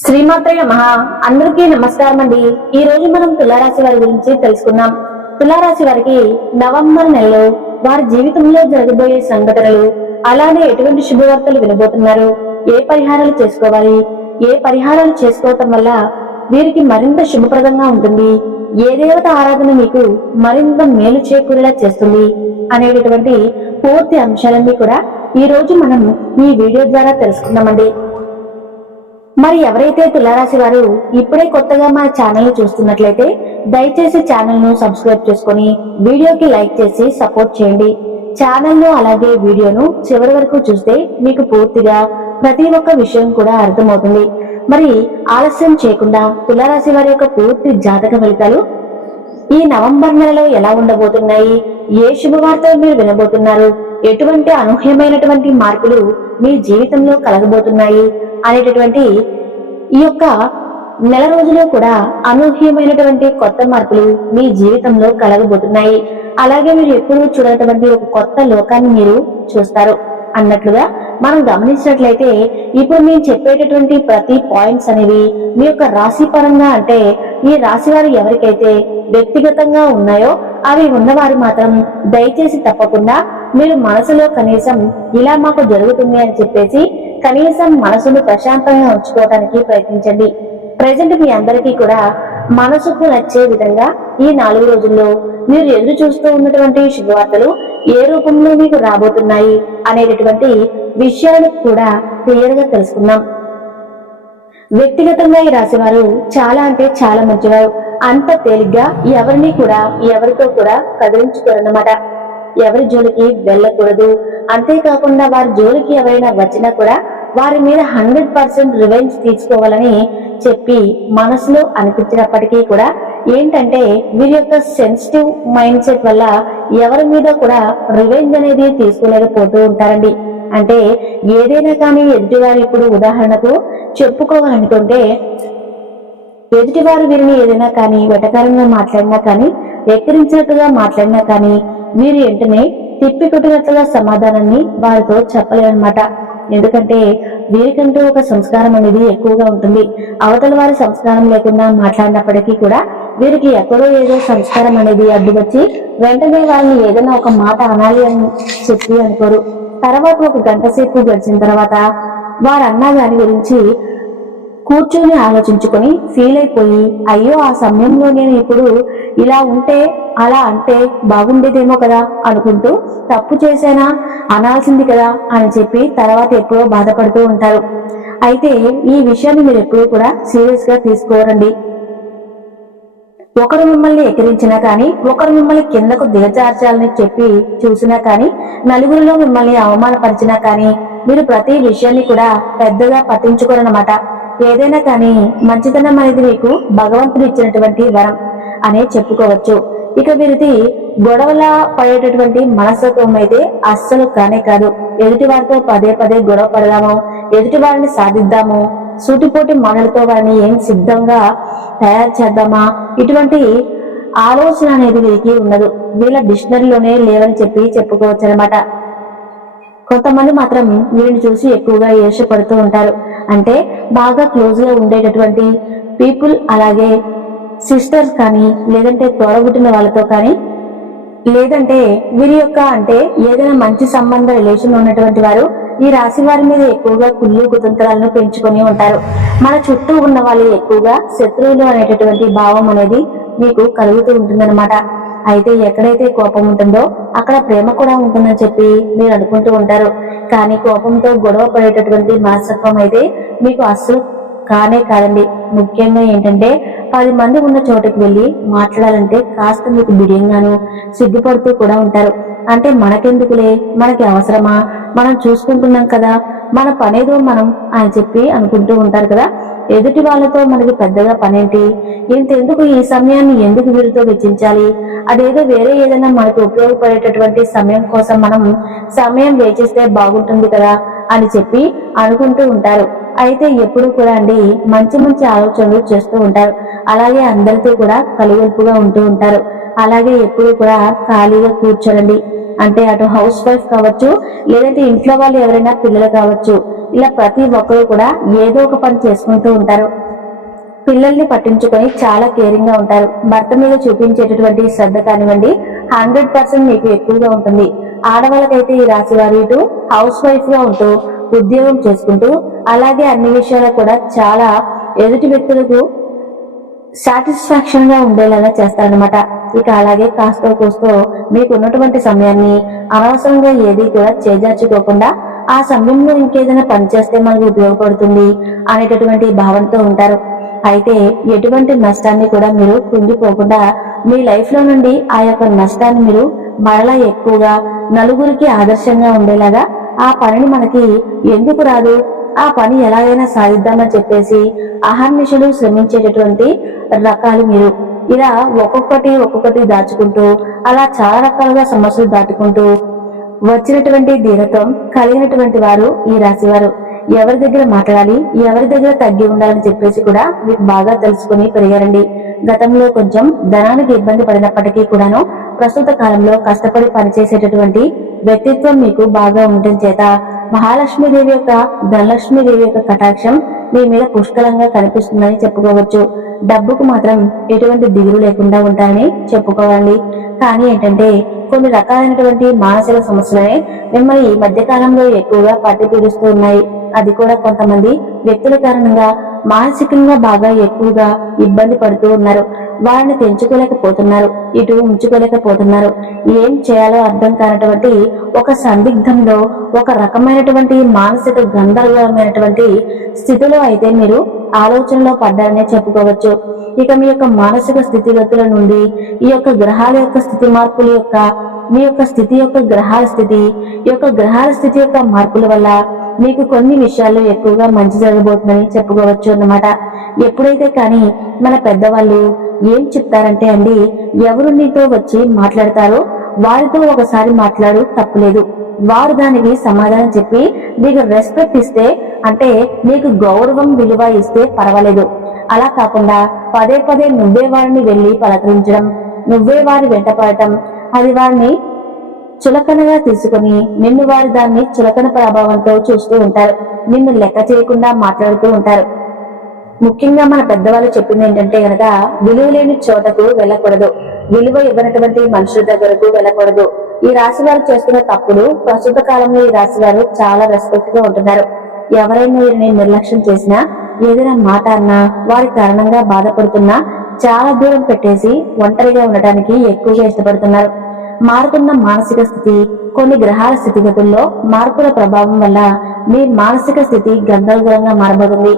శ్రీమాత్రే నమః. అందరికీ నమస్కారం అండి. ఈ రోజు మనం తులారాశి వారి గురించి తెలుసుకుందాం. తులారాశి వారికి నవంబర్ నెలలో వారి జీవితంలో జరగబోయే సంఘటనలు, అలానే ఎటువంటి శుభవార్తలు వినబోతున్నారు, ఏ పరిహారాలు చేసుకోవాలి, ఏ పరిహారాలు చేసుకోవటం వల్ల వీరికి మరింత శుభప్రదంగా ఉంటుంది, ఏ దేవత ఆరాధన మీకు మరింత మేలు చేకూరేలా చేస్తుంది అనేటటువంటి పూర్తి అంశాలన్నీ కూడా ఈ రోజు మనం ఈ వీడియో ద్వారా తెలుసుకుందామండి. మరి ఎవరైతే తులారాశి వారు ఇప్పుడే కొత్తగా మా ఛానల్ ని చూస్తున్నట్లయితే దయచేసి ఛానల్ ను సబ్స్క్రైబ్ చేసుకుని వీడియోకి లైక్ చేసి సపోర్ట్ చేయండి. ఛానల్ ను అలాగే వీడియోను చివరి వరకు చూస్తే మీకు పూర్తిగా ప్రతి ఒక్క విషయం కూడా అర్థమవుతుంది. మరి ఆలస్యం చేయకుండా తులారాశి వారి యొక్క పూర్తి జాతక ఫలితాలు ఈ నవంబర్ నెలలో ఎలా ఉండబోతున్నాయి, ఏ శుభవార్తలు మీరు వినబోతున్నారు, ఎటువంటి అనూహ్యమైనటువంటి మార్పులు మీ జీవితంలో కలగబోతున్నాయి అనేటటువంటి ఈ యొక్క నెల రోజులు కూడా అనూహ్యమైనటువంటి కొత్త మార్పులు మీ జీవితంలో కలగబోతున్నాయి. అలాగే మీరు ఎప్పుడూ చూడనటువంటి ఒక కొత్త లోకాన్ని మీరు చూస్తారు అన్నట్లుగా మనం గమనించినట్లయితే ఇప్పుడు మేము చెప్పేటటువంటి ప్రతి పాయింట్స్ అనేవి మీ యొక్క రాశి పరంగా, అంటే ఈ రాశి వారు ఎవరికైతే వ్యక్తిగతంగా ఉన్నాయో అవి ఉన్నవారు మాత్రం దయచేసి తప్పకుండా మీరు మనసులో కనీసం ఇలా మాకు జరుగుతుంది అని చెప్పేసి కనీసం మనసును ప్రశాంతంగా ఉంచుకోవడానికి ప్రయత్నించండి. ప్రజెంట్ మీ అందరికీ కూడా మనసుకు నచ్చే విధంగా ఈ 4 రోజుల్లో మీరు ఎదురు చూస్తూ ఉన్నటువంటి శుభవార్తలు ఏ రూపంలో మీకు రాబోతున్నాయి అనేటటువంటి విషయాలు కూడా క్లియర్ గా తెలుసుకుందాం. వ్యక్తిగతంగా ఈ రాశి వారు చాలా అంటే చాలా మంచివారు. అంత తేలిగ్గా ఎవరితో కూడా కదిలించుకోరన్నమాట. ఎవరి జోలికి వెళ్ళకూడదు. అంతేకాకుండా వారి జోలికి ఎవరైనా వచ్చినా కూడా వారి మీద 100% రివెంజ్ తీసుకోవాలని చెప్పి మనసులో అనిపించినప్పటికీ కూడా ఏంటంటే వీరి యొక్క సెన్సిటివ్ మైండ్ సెట్ వల్ల ఎవరి మీద కూడా రివెంజ్ అనేది తీసుకోలేకపోతూ ఉంటారండి. అంటే ఏదైనా కానీ ఎదుటివారు ఇప్పుడు ఉదాహరణకు చెప్పుకోవాలనుకుంటే ఎదుటివారు వీరిని ఏదైనా కానీ వెటకారంగా మాట్లాడినా కానీ, ఎక్కిరించినట్టుగా మాట్లాడినా కానీ వీరు వెంటనే తిప్పి కొట్టినట్లుగా సమాధానాన్ని వారితో చెప్పలేరన్నమాట. ఎందుకంటే వీరికంటూ ఒక సంస్కారం అనేది ఎక్కువగా ఉంటుంది. అవతల వారి సంస్కారం లేకుండా మాట్లాడినప్పటికీ కూడా వీరికి ఎక్కడో ఏదో సంస్కారం అనేది అడ్డు వచ్చి వెంటనే వారిని ఏదైనా ఒక మాట అనాలి అని చెప్పి అనుకోరు. తర్వాత ఒక గంట సేపు గడిచిన తర్వాత వారు అన్నా దాని గురించి కూర్చొని ఆలోచించుకొని ఫీల్ అయిపోయి, అయ్యో ఆ సమయంలో నేను ఇప్పుడు ఇలా ఉంటే అలా అంటే బాగుండేదేమో కదా అనుకుంటూ తప్పు చేశానా, అనాల్సింది కదా అని చెప్పి తర్వాత ఎప్పుడో బాధపడుతూ ఉంటారు. అయితే ఈ విషయాన్ని మీరు ఎప్పుడూ కూడా సీరియస్ గా తీసుకోరండి. ఒకరు మిమ్మల్ని ఎక్కిరించినా కానీ, ఒకరు మిమ్మల్ని కిందకు దిగజార్చాలని చెప్పి చూసినా కానీ, నలుగురిలో మిమ్మల్ని అవమానపరిచినా కానీ మీరు ప్రతి విషయాన్ని కూడా పెద్దగా పట్టించుకోరన్నమాట. ఏదైనా కానీ మంచితనం అనేది మీకు భగవంతుడు ఇచ్చినటువంటి వరం అనే చెప్పుకోవచ్చు. ఇక వీరిది గొడవల పడేటటువంటి మనస్తత్వం అయితే అస్సలు కానే కాదు. ఎదుటి వారితో పదే పదే గొడవ పడదాము, ఎదుటి వారిని సాధిద్దాము, సూటిపోటి మాటలతో వారిని ఏం సిద్ధంగా తయారు చేద్దామా, ఇటువంటి ఆలోచన అనేది వీరికి ఉండదు. వీళ్ళ డిక్షనరీలోనే లేవని చెప్పి చెప్పుకోవచ్చు అనమాట. కొంతమంది మాత్రం వీరిని చూసి ఎక్కువగా ఈర్ష్యపడుతూ ఉంటారు. అంటే బాగా క్లోజ్ గా ఉండేటటువంటి పీపుల్, అలాగే సిస్టర్స్ కానీ, లేదంటే తోడబుట్టిన వాళ్ళతో కానీ, లేదంటే వీరి యొక్క అంటే ఏదైనా మంచి సంబంధ రిలేషన్ ఉన్నటువంటి వారు ఈ రాశి వారి మీద ఎక్కువగా కుళ్ళు కుతంత్రాలను పెంచుకొని ఉంటారు. మన చుట్టూ ఉన్న వాళ్ళు ఎక్కువగా శత్రువులు అనేటటువంటి భావం అనేది మీకు కలుగుతూ ఉంటుందన్నమాట. అయితే ఎక్కడైతే కోపం ఉంటుందో అక్కడ ప్రేమ కూడా ఉంటుందని చెప్పి మీరు అనుకుంటూ ఉంటారు. కానీ కోపంతో గొడవ పడేటటువంటి మనస్తత్వం అయితే మీకు అస్సలు కానే కాదండి. ముఖ్యంగా ఏంటంటే 10 మంది ఉన్న చోటుకి వెళ్ళి మాట్లాడాలంటే కాస్త మీకు బిడియంగాను సిగ్గుపడుతూ కూడా ఉంటారు. అంటే మనకెందుకులే, మనకి అవసరమా, మనం చూసుకుంటున్నాం కదా, మన పనేదో మనం అని చెప్పి అనుకుంటూ ఉంటారు కదా. ఎదుటి వాళ్ళతో మనకి పెద్దగా పనేంటి, ఇంతెందుకు, ఈ సమయాన్ని ఎందుకు వీరితో వెచ్చించాలి, అదేదో వేరే ఏదైనా మనకు ఉపయోగపడేటటువంటి సమయం కోసం మనం సమయం వేచిస్తే బాగుంటుంది కదా అని చెప్పి అనుకుంటూ ఉంటారు. అయితే ఎప్పుడు కూడా అండి మంచి మంచి ఆలోచనలు చేస్తూ ఉంటారు. అలాగే అందరితో కూడా కలుగొల్పుగా ఉంటూ ఉంటారు. అలాగే ఎప్పుడు కూడా ఖాళీగా కూర్చోరండి. అంటే అటు హౌస్ వైఫ్ కావచ్చు, లేదంటే ఇంట్లో వాళ్ళు ఎవరైనా పిల్లలు కావచ్చు, ఇలా ప్రతి ఒక్కరు కూడా ఏదో ఒక పని చేసుకుంటూ ఉంటారు. పిల్లల్ని పట్టించుకొని చాలా కేరింగ్ గా ఉంటారు. భర్త మీద చూపించేటటువంటి శ్రద్ధ కానివ్వండి 100% మీకు ఎక్కువగా ఉంటుంది. ఆడవాళ్ళకైతే ఈ రాశి వారు ఇటు హౌస్ వైఫ్ గా ఉంటూ ఉద్యోగం చేసుకుంటూ అలాగే అన్ని విషయాలు కూడా చాలా ఎదుటి వ్యక్తులకు సాటిస్ఫాక్షన్ గా ఉండేలాగా చేస్తారనమాట. ఇక అలాగే కాస్తో కూస్తో మీకు ఉన్నటువంటి సమయాన్ని అనవసరంగా ఏది కూడా చేజార్చుకోకుండా ఆ సమయంలో ఇంకేదైనా పని చేస్తే మనకు ఉపయోగపడుతుంది అనేటటువంటి భావనతో ఉంటారు. అయితే ఎటువంటి నష్టాన్ని కూడా మీరు కుంగిపోకుండా మీ లైఫ్ లో నుండి ఆ యొక్క నష్టాన్ని మీరు మరలా ఎక్కువగా నలుగురికి ఆదర్శంగా ఉండేలాగా ఆ పనిని మనకి ఎందుకు రాదు, ఆ పని ఎలాగైనా సాధిద్దామని చెప్పేసి అహర్నిశలు శ్రమించేటటువంటి రకాలు మీరు. ఇలా ఒక్కొక్కటి దాచుకుంటూ అలా చాలా రకాలుగా సమస్యలు దాటుకుంటూ వచ్చినటువంటి ధీరత్వం కలిగినటువంటి వారు ఈ రాశి వారు. ఎవరి దగ్గర మాట్లాడాలి, ఎవరి దగ్గర తగ్గి ఉండాలని చెప్పేసి కూడా మీకు బాగా తెలుసుకుని పెరిగారండి. గతంలో కొంచెం ధనానికి ఇబ్బంది పడినప్పటికీ కూడాను ప్రస్తుత కాలంలో కష్టపడి పనిచేసేటటువంటి వ్యక్తిత్వం మీకు బాగా ఉండటం చేత మహాలక్ష్మీదేవి యొక్క ధనలక్ష్మీదేవి యొక్క కటాక్షం మీ మీద పుష్కలంగా కనిపిస్తుందని చెప్పుకోవచ్చు. డబ్బుకు మాత్రం ఎటువంటి దిగులు లేకుండా ఉంటారని చెప్పుకోవాలి. కానీ ఏంటంటే కొన్ని రకాలైనటువంటి మానసిక సమస్యలనే మిమ్మల్ని ఈ మధ్య కాలంలో ఎక్కువగా పట్టి పీడిస్తూ ఉన్నాయి. అది కూడా కొంతమంది వ్యక్తుల కారణంగా మానసికంగా బాగా ఎక్కువగా ఇబ్బంది పడుతూ ఉన్నారు. వారిని తెంచుకోలేకపోతున్నారు, ఇటు ఉంచుకోలేకపోతున్నారు. ఏం చేయాలో అర్థం కానటువంటి ఒక సందిగ్ధంలో ఒక రకమైనటువంటి మానసిక గందరగోళమైనటువంటి స్థితిలో అయితే మీరు ఆలోచనలో పడ్డారనే చెప్పుకోవచ్చు. ఇక మీ యొక్క మానసిక స్థితిగతుల నుండి ఈ యొక్క గ్రహాల యొక్క స్థితి మార్పుల యొక్క మీ యొక్క స్థితి యొక్క గ్రహాల స్థితి యొక్క మార్పుల వల్ల మీకు కొన్ని విషయాల్లో ఎక్కువగా మంచి జరగబోతుందని చెప్పుకోవచ్చు అన్నమాట. ఎప్పుడైతే కానీ మన పెద్దవాళ్ళు ఏం చెప్తారంటే అండి, ఎవరు నీతో వచ్చి మాట్లాడతారో వారితో ఒకసారి మాట్లాడు, తప్పులేదు. వారు దానికి సమాధానం చెప్పి నీకు రెస్పెక్ట్ ఇస్తే, అంటే నీకు గౌరవం విలువ ఇస్తే పర్వాలేదు. అలా కాకుండా పదే పదే నువ్వే వారిని వెళ్ళి పలకరించడం, నువ్వే వారి వెంట పడటం, అది వారిని చులకనగా తీసుకుని నిన్ను వారు దాన్ని చులకన ప్రభావంతో చూస్తూ ఉంటారు. నిన్ను లెక్క చేయకుండా మాట్లాడుతూ ఉంటారు. ముఖ్యంగా మన పెద్దవాళ్ళు చెప్పింది ఏంటంటే గనక, విలువ లేని చోటకు వెళ్ళకూడదు, విలువ ఇవ్వనటువంటి మనుషుల దగ్గరకు వెళ్ళకూడదు. ఈ రాశి వారు చేస్తున్న తప్పులు ప్రస్తుత కాలంలో ఈ రాశి వారు చాలా రెస్పెక్ట్ గా ఉంటున్నారు. ఎవరైనా వీరిని నిర్లక్ష్యం చేసినా, ఏదైనా మాట అన్నా, వారి కారణంగా బాధపడుతున్నా చాలా దూరం పెట్టేసి ఒంటరిగా ఉండటానికి ఎక్కువగా ఇష్టపడుతున్నారు. మారుతున్న మానసిక స్థితి, కొన్ని గ్రహాల స్థితిగతుల్లో మార్పుల ప్రభావం వల్ల మీ మానసిక స్థితి గందరగోళంగా మారబోతుంది.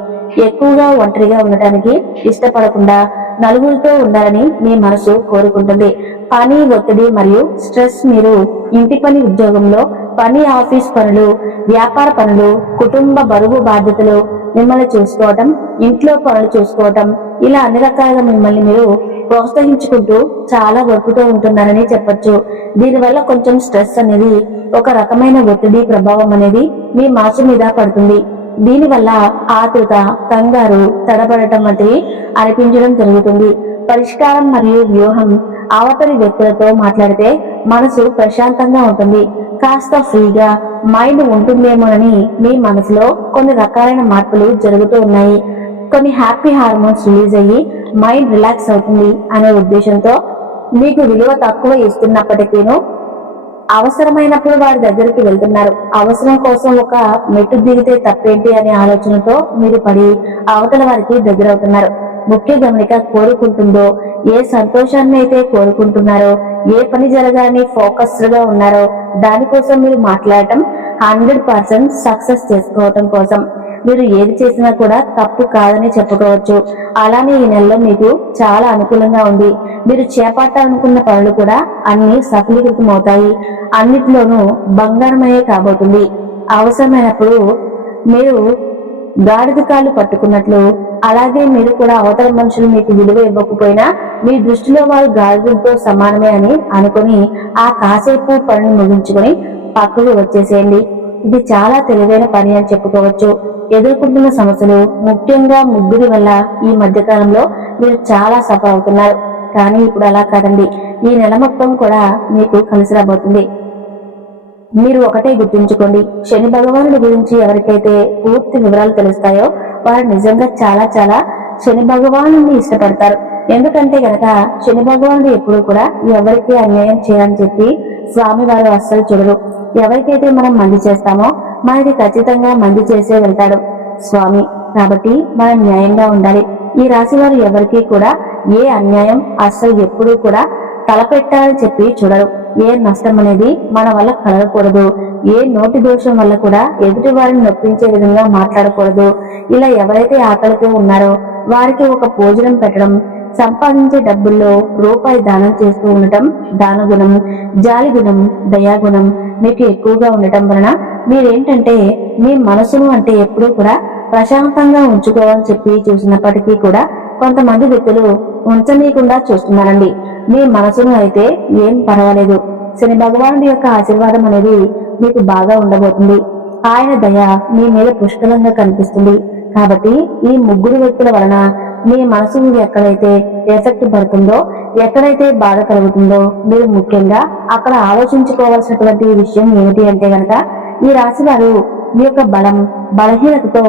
ఎక్కువగా ఒంటరిగా ఉండటానికి ఇష్టపడకుండా నలుగురితో ఉండాలని మీ మనసు కోరుకుంటుంది. పని ఒత్తిడి మరియు స్ట్రెస్ మీరు ఇంటి పని, ఉద్యోగంలో పని, ఆఫీస్ పనులు, వ్యాపార పనులు, కుటుంబ బరువు బాధ్యతలు, మిమ్మల్ని చూసుకోవటం, ఇంట్లో పనులు చూసుకోవటం, ఇలా అన్ని రకాలుగా మిమ్మల్ని మీరు ప్రోత్సహించుకుంటూ చాలా ఓర్పుతో ఉంటున్నారని చెప్పొచ్చు. దీనివల్ల కొంచెం స్ట్రెస్ అనేది, ఒక రకమైన ఒత్తిడి ప్రభావం అనేది మీ మనసు మీద పడుతుంది. దీనివల్ల ఆతృత, కంగారు, తడబడటం వంటివి అనిపించడం జరుగుతుంది. పరిష్కారం మరియు వ్యూహం అవతలి వ్యక్తులతో మాట్లాడితే మనసు ప్రశాంతంగా ఉంటుంది. కాస్త ఫ్రీగా మైండ్ ఉంటుందేమోనని మీ మనసులో కొన్ని రకాలైన మార్పులు జరుగుతూ ఉన్నాయి. కొన్ని హ్యాపీ హార్మోన్స్ రిలీజ్ అయ్యి మైండ్ రిలాక్స్ అవుతుంది అనే ఉద్దేశంతో మీకు విలువ తక్కువ ఇస్తున్నప్పటికీను అవసరమైనప్పుడు వారి దగ్గరికి వెళ్తున్నారు. అవసరం కోసం ఒక మెట్టు దిగితే తప్పేంటి అనే ఆలోచనతో మీరు పడి అవతల వారికి దగ్గరవుతున్నారు. ముఖ్య గమనిక, కోరుకుంటుందో, ఏ సంతోషాన్ని అయితే కోరుకుంటున్నారో, ఏ పని జరగాలని ఫోకస్డ్ గా ఉన్నారో దానికోసం మీరు మాట్లాడటం 100% సక్సెస్ చేసుకోవటం కోసం. మీరు ఏది చేసినా కూడా తప్పు కాదని చెప్పుకోవచ్చు. అలానే ఈ నెలలో మీకు చాలా అనుకూలంగా ఉంది. మీరు చేపట్టాలనుకున్న పనులు కూడా అన్ని సఫలీకృతం అవుతాయి. అన్నిటిలోనూ బంగారమయ్యే కాబోతుంది. అవసరమైనప్పుడు మీరు గాడిద కాళ్ళు పట్టుకున్నట్లు, అలాగే మీరు కూడా అవతల మనుషులు మీకు విలువ ఇవ్వకపోయినా మీ దృష్టిలో వారు గాడిదలతో సమానమే అని అనుకుని ఆ కాసేపు పనిని ముగించుకొని పక్కకు వచ్చేసేయండి. ఇది చాలా తెలివైన పని అని చెప్పుకోవచ్చు. ఎదుర్కొంటున్న సమస్యలు, ముఖ్యంగా ముగ్గురి వల్ల ఈ మధ్య కాలంలో మీరు చాలా సఫర్ అవుతున్నారు. కానీ ఇప్పుడు అలా కాదండి. ఈ నెల మొత్తం కూడా మీకు కలిసి రాబోతుంది. మీరు ఒకటే గుర్తుంచుకోండి, శని భగవానుడి గురించి ఎవరికైతే పూర్తి వివరాలు తెలుస్తాయో వారు నిజంగా చాలా చాలా శని భగవాను ఇష్టపడతారు. ఎందుకంటే గనక శని భగవానుడు ఎప్పుడు కూడా ఎవరికి అన్యాయం చేయాలని చెప్పి స్వామి వారు అస్సలు చూడరు. ఎవరికైతే మనం మంది చేస్తామో మనకి ఖచ్చితంగా మంది చేసే వెళ్తాడు స్వామి. కాబట్టి మనం న్యాయంగా ఉండాలి. ఈ రాశి వారు ఎవరికి కూడా ఏ అన్యాయం అస్సలు ఎప్పుడూ కూడా తలపెట్టాలని చెప్పి చూడరు. ఏ నష్టం అనేది మన వల్ల కలగకూడదు. ఏ నోటి దోషం వల్ల కూడా ఎదుటి వారిని నొప్పించే విధంగా మాట్లాడకూడదు. ఇలా ఎవరైతే ఆకలితో ఉన్నారో వారికి ఒక భోజనం పెట్టడం, సంపాదించే డబ్బుల్లో రూపాయి దానం చేస్తూ ఉండటం దాన గుణం, జాలి గుణం, దయాగుణం మీకు ఎక్కువగా ఉండటం వలన మీరేంటంటే మీ మనసును అంటే ఎప్పుడూ కూడా ప్రశాంతంగా ఉంచుకోవాలని చెప్పి చూసినప్పటికీ కూడా కొంతమంది వ్యక్తులు ఉంచనీయకుండా చూస్తున్నారండి. మీ మనసును అయితే ఏం పర్వాలేదు, శని భగవానుడి యొక్క ఆశీర్వాదం అనేది మీకు బాగా ఉండబోతుంది. ఆయన దయ మీ మీద పుష్కలంగా కనిపిస్తుంది. కాబట్టి ఈ ముగ్గురు వ్యక్తుల వలన మీ మనసు ఎక్కడైతే ఎఫెక్ట్ పడుతుందో, ఎక్కడైతే బాధ కలుగుతుందో మీరు ముఖ్యంగా అక్కడ ఆలోచించుకోవాల్సినటువంటి విషయం ఏమిటి అంటే గనక ఈ రాశి వారు మీ యొక్క బలం బలహీనతతో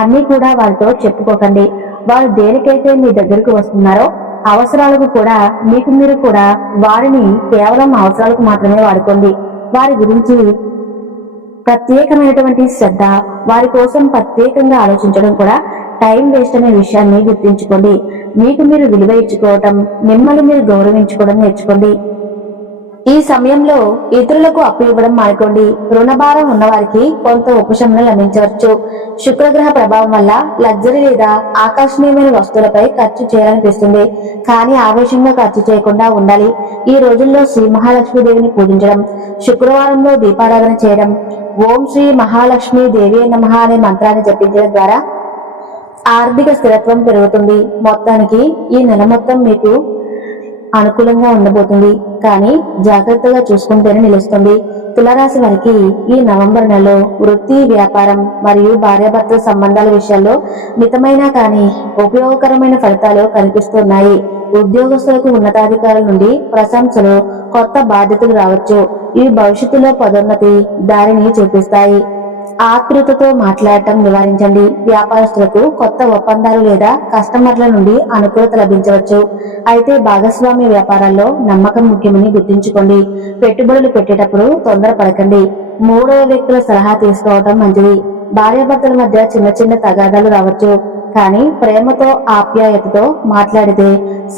అన్ని కూడా వారితో చెప్పుకోకండి. వారు దేనికైతే మీ దగ్గరకు వస్తున్నారో అవసరాలకు కూడా మీకు మీరు కూడా వారిని కేవలం అవసరాలకు మాత్రమే వాడుకోండి. వారి గురించి ప్రత్యేకమైనటువంటి శ్రద్ధ, వారి కోసం ప్రత్యేకంగా ఆలోచించడం కూడా టైం వేస్ట్ అనే విషయాన్ని గుర్తించుకోండి. మీకు మీరు విలువ ఇచ్చుకోవటం, మిమ్మల్ని మీరు గౌరవించుకోవడం నేర్చుకోండి. ఈ సమయంలో ఇతరులకు అప్పు ఇవ్వడం మానుకోండి. రుణభారం ఉన్నవారికి కొంత ఉపశమనం లభించవచ్చు. శుక్రగ్రహ ప్రభావం వల్ల లగ్జరీ లేదా ఆకర్షణీయమైన వస్తువులపై ఖర్చు చేయాలనిపిస్తుంది. కానీ ఆవేశంగా ఖర్చు చేయకుండా ఉండాలి. ఈ రోజుల్లో శ్రీ మహాలక్ష్మీదేవిని పూజించడం, శుక్రవారంలో దీపారాధన చేయడం, ఓం శ్రీ మహాలక్ష్మీ దేవి నమః అనే మంత్రాన్ని జపించడం ద్వారా ఆర్థిక స్థిరత్వం పెరుగుతుంది. మొత్తానికి ఈ నెల మొత్తం మీకు అనుకూలంగా ఉండబోతుంది. కానీ జాగ్రత్తగా చూసుకుంటేనే నిలుస్తుంది. తులారాశి వారికి ఈ నవంబర్ నెలలో వృత్తి, వ్యాపారం మరియు భార్యాభర్తల సంబంధాల విషయాల్లో మితమైన కానీ ఉపయోగకరమైన ఫలితాలు కనిపిస్తున్నాయి. ఉద్యోగస్తులకు ఉన్నతాధికారుల నుండి ప్రశంసలు, కొత్త బాధ్యతలు రావచ్చు. ఈ భవిష్యత్తులో పదోన్నతి దారిని చూపిస్తాయి. ఆతృతతో మాట్లాడటం నివారించండి. వ్యాపారస్తులకు కొత్త ఒప్పందాలు లేదా కస్టమర్ల నుండి అనుకూలత లభించవచ్చు. అయితే భాగస్వామ్య వ్యాపారాల్లో నమ్మకం ముఖ్యమని గుర్తుంచుకోండి. పెట్టుబడులు పెట్టేటప్పుడు తొందరపడకండి. మూడవ వ్యక్తుల సలహా తీసుకోవటం మంచిది. భార్యాభర్తల మధ్య చిన్న చిన్న తగాదాలు రావచ్చు. కానీ ప్రేమతో ఆప్యాయతతో మాట్లాడితే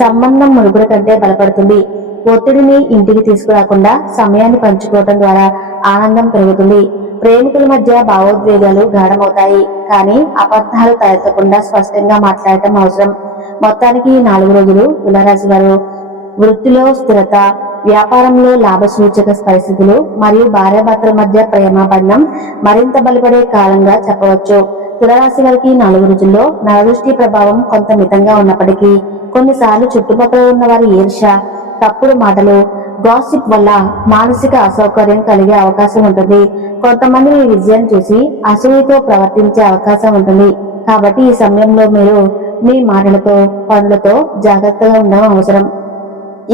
సంబంధం మునుపటి కంటే బలపడుతుంది. ఒత్తిడిని ఇంటికి తీసుకురాకుండా సమయాన్ని పంచుకోవటం ద్వారా ఆనందం పెరుగుతుంది. ప్రేమికుల మధ్య భావోద్వేగాలు గాఢమవుతాయి. కానీ అబద్ధాలు తలెత్తకుండా స్పష్టంగా మాట్లాడటం అవసరం. మొత్తానికి ఈ 4 రోజులు తులారాశి వారు వృత్తిలో స్థిరత, వ్యాపారంలో లాభసూచక పరిస్థితులు మరియు భార్యాభర్తల మధ్య ప్రేమ బంధం మరింత బలపడే కాలంగా చెప్పవచ్చు. తులారాశి వారికి 4 రోజుల్లో నరదృష్టి ప్రభావం కొంత మితంగా ఉన్నప్పటికీ కొన్నిసార్లు చుట్టుపక్కల ఉన్న వారి ఈర్ష్య, తప్పుడు మాటలు, గాసిప్ వల్ల మానసిక అసౌకర్యం కలిగే అవకాశం ఉంటుంది. కొంతమంది మీ విజయం చూసి అసూయతో ప్రవర్తించే అవకాశం ఉంటుంది. కాబట్టి ఈ సమయంలో మీరు మీ మాటలతో, పనులతో జాగ్రత్తగా ఉండడం అవసరం.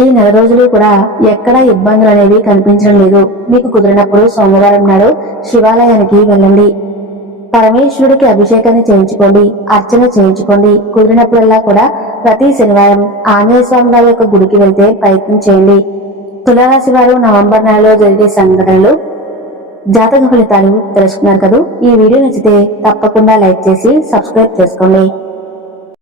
ఈ 4 రోజులు కూడా ఎక్కడా ఇబ్బందులు అనేవి కనిపించడం లేదు. మీకు కుదిరినప్పుడు సోమవారం నాడు శివాలయానికి వెళ్ళండి. పరమేశ్వరుడికి అభిషేకాన్ని చేయించుకోండి, అర్చన చేయించుకోండి. కుదిరినప్పుడల్లా కూడా ప్రతి శనివారం ఆంజనేయ స్వామి వారి యొక్క గుడికి వెళ్తే ప్రయత్నం చేయండి. తులారాశి వారు నవంబర్ నెలలో జరిగే సంఘటనలు, జాతక ఫలితాలు తెలుసుకున్నారు కదా. ఈ వీడియో నచ్చితే తప్పకుండా లైక్ చేసి సబ్స్క్రైబ్ చేసుకోండి.